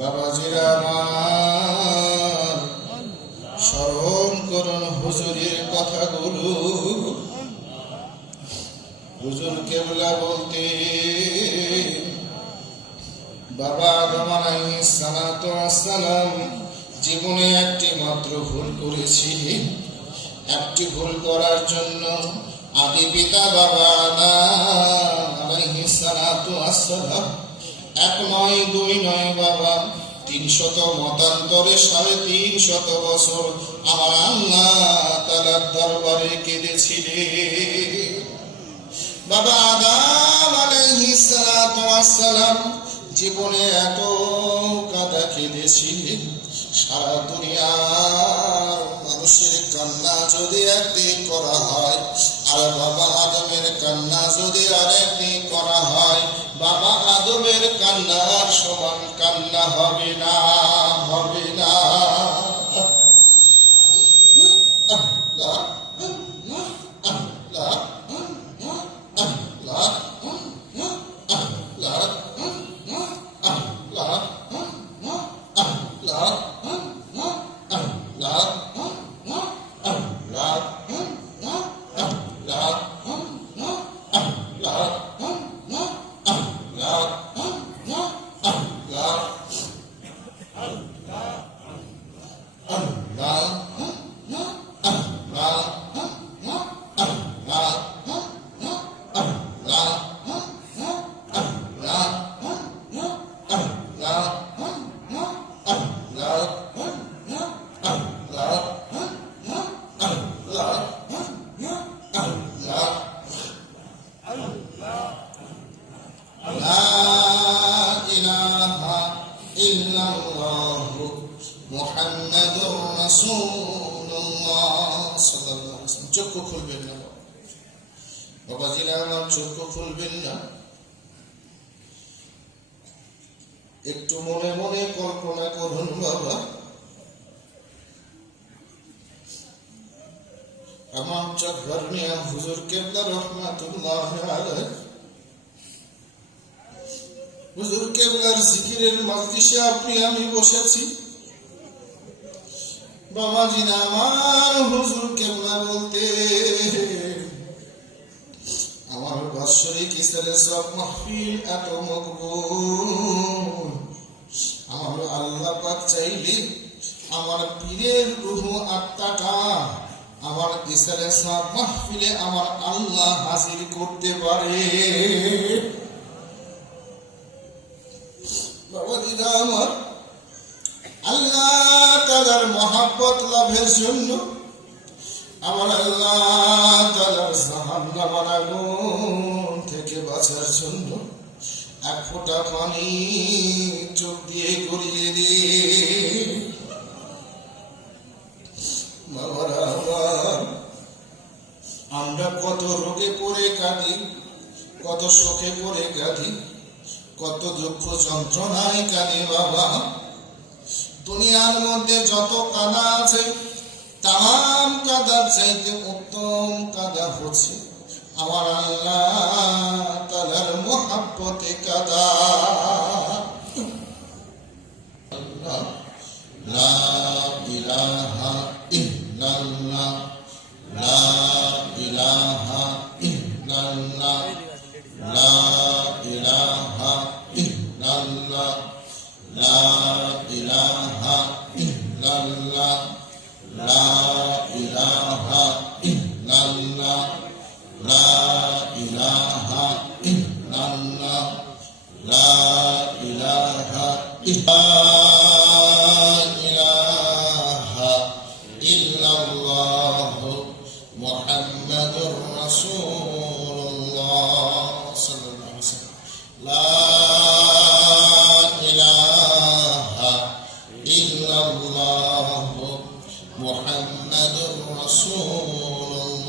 বাবাজিরা আমার, স্মরণ করুন হুজুরের কথাগুলো। হুজুর কেবলা বলতে, বাবা আদম আলাইহিস সালাতু ওয়াস সালাম জীবনে একটি মাত্র ভুল করেছি। একটি ভুল করার জন্য আদি পিতা বাবা আদম আলাইহিস সালাতু ওয়াস সালাম এক নয় দুই নয় বাবা 300 মতান্তরে 350 বছর আমার আল্লাহ তাআলার দরবারে কেঁদেছিলেন। বাবা আদম আলাইহিস সালাতু ওয়াস সালাম জীবনে এত কাঁদা কেঁদেছিলেন, সারা দুনিয়ার মানুষের কান্না যদি একদিন করা হয় আর বাবা আদমের কান্না যদি আরেকদিন করা হয়, বাবা আদমের কান্নার সমান কান্না হবে না, হবে না। চক্ষু খুলবেন না বাবাজিরা আমার, চক্ষু খুলবেন না। একটু মনে মনে কল্পনা করুন বাবা, আমার চোখের মিয়া হুজুর কেবলা রহমাতুল্লাহ আলাইহি, হুজুর কেবলার জিকিরের মজলিসে আপনি আমি বসেছি। বাবাজিরা আমার, হুজুর কেবলা বলতে, আমার বাৎসরিক ইসলামের সব মাহফিল এত মকবুল, আমার আল্লাহ পাক চাইলে আমার পীরের রূহ আত্মাটা আমার ইসলামের সব মাহফিলে আমার আল্লাহ হাজির করতে পারে। বাবাজিরা আমার, আল্লাহ তাআলার মহব্বত লাভের জন্য, আমার আল্লাহ তাআলার জাহান্নামের আগুন থেকে বাঁচার জন্য এক ফোঁটা পানি চোখ দিয়ে গড়িয়ে দিয়ে বাবারা আমার, আমরা কত রোগে পড়ে কাঁদি, কত শোকে পড়ে কাঁদি, কত দুঃখ যন্ত্রণায় কাঁদি বাবা। দুনিয়ার মধ্যে যত কাঁদা আছে তাম কাঁদার চাইতে উত্তম কাঁদা হচ্ছে আমার আল্লাহ তাআলার মহব্বতে কাঁদা। লা ইলাহা ইল্লাল্লাহ, লা ইলাহা ইল্লাল্লাহ, লা ইলাহা ইল্লাল্লাহ, লা ইলাহা ইল্লাল্লাহ, লা ইলাহা ইল্লাল্লাহ, লা ইলাহা ইল্লাল্লাহ, লা ইলাহা ইল্লাল্লাহ মুহাম্মাদুর রাসূলুল্লাহ সাল্লাল্লাহু আলাইহি ওয়াসাল্লাম। লা ইলাহা ইল্লাল্লাহ ইল্লাল্লাহ মুহাম্মাদুর রাসূলুল্লাহ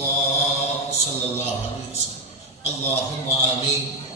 সাল্লাল্লাহু আলাইহি ওয়াসাল্লাম। আল্লাহুম্মা আমিন।